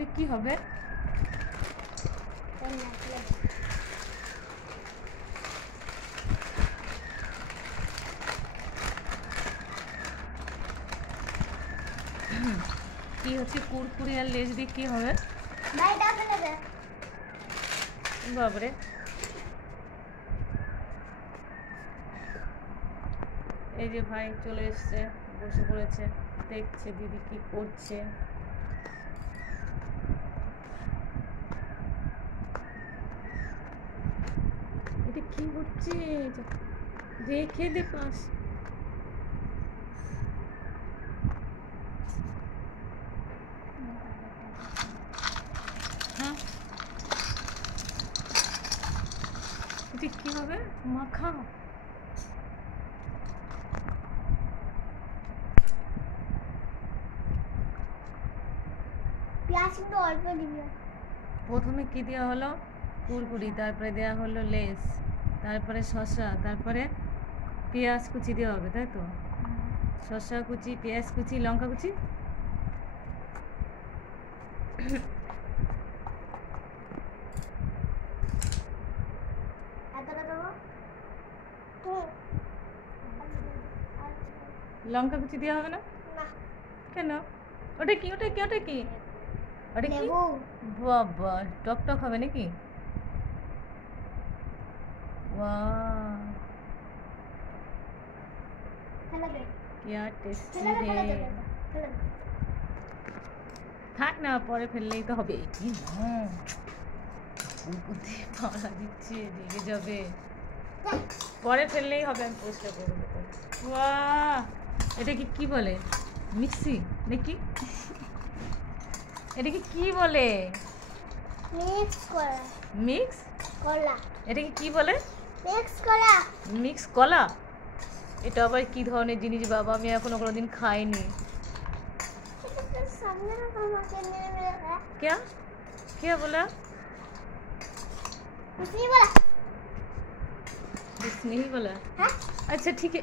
এটা কি হবে? কি হচ্ছে? কুরকুরি আর লেজ দিয়ে কি হবে? বাবরে, এই যে ভাই চলে এসছে, বসে পড়েছে, দেখছে দিদি কি করছে। এটা কি হচ্ছে? দেখে দে পাশ। হ্যাঁ, এটা কি হবে? মাখা। প্রথমে কি দেওয়া হলো? কুরকুরি, তারপরে দেওয়া হলো লেস, তারপরে শসা, তারপরে পেঁয়াজ কুচি দেওয়া হবে, তাই তো? শসা কুচি, পেঁয়াজ কুচি, লঙ্কা কুচি। লঙ্কা কুচি দেওয়া হবে না? কেন? ওটা কি? ওটা কি? ওটা কি? ওটা কি? বাবা, টক টক হবে নাকি? क्या टेस्टी है। থাক না, পরে ফেললেই তো হবে। কি না কুকুরতে পাড়া দিচ্ছে, রেগে যাবে। পরে ফেললেই হবে, আমি পোস্টটা করে দেবো। বাহ, এটাকে কি বলে? মিক্সি নাকি? এটাকে কি বলে? মিক্স কলা। এটাকে কি বলে? মিক্স কলা। এটা আবার কি ধরনের জিনিস বাবা? আমি এখনো কোনোদিন খাইনি। क्या क्या बोला? कुछ नहीं बोला। अच्छा ठीक है।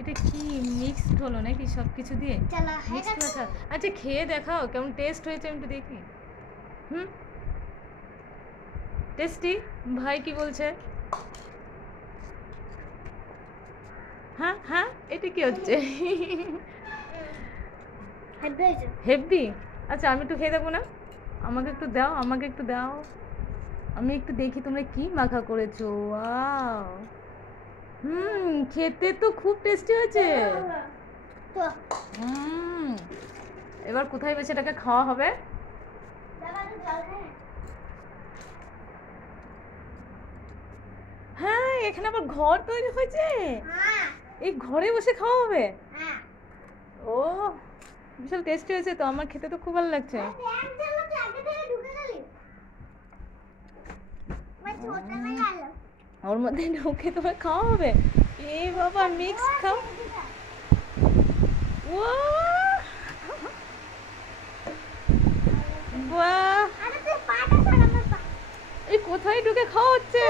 এটা কি মিক্সড হলো নাকি সব কিছু দিয়ে? আচ্ছা খেয়ে দেখাও কেমন টেস্ট হয়েছে, আমি একটু দেখি। টেস্টি? ভাই কি বলছে? হ্যাঁ হ্যাঁ, এটা কি হচ্ছে? হেভি। আচ্ছা আমি একটু খেয়ে দেখবো না? আমাকে একটু দাও, আমাকে একটু দাও, আমি একটু দেখি তোমরা কি মাখা করেছো। ওয়াও, খেতে তো খুব টেস্টি হয়েছে। এবার কোথায় বেশি এটাকে খাওয়া হবে? হ্যাঁ, এখানে আবার ঘর তৈরি হয়েছে, এই ঘরে বসে খাওয়া হবে। ও, বিশাল টেস্টি হয়েছে তো, আমার খেতে তো খুব ভালো লাগছে। ওর মধ্যে ঢুকে তোমার খাওয়া হবে? এ বাবা, মিক্স খাও। বাহ, এই কোথায় ঢুকে খাওয়া হচ্ছে?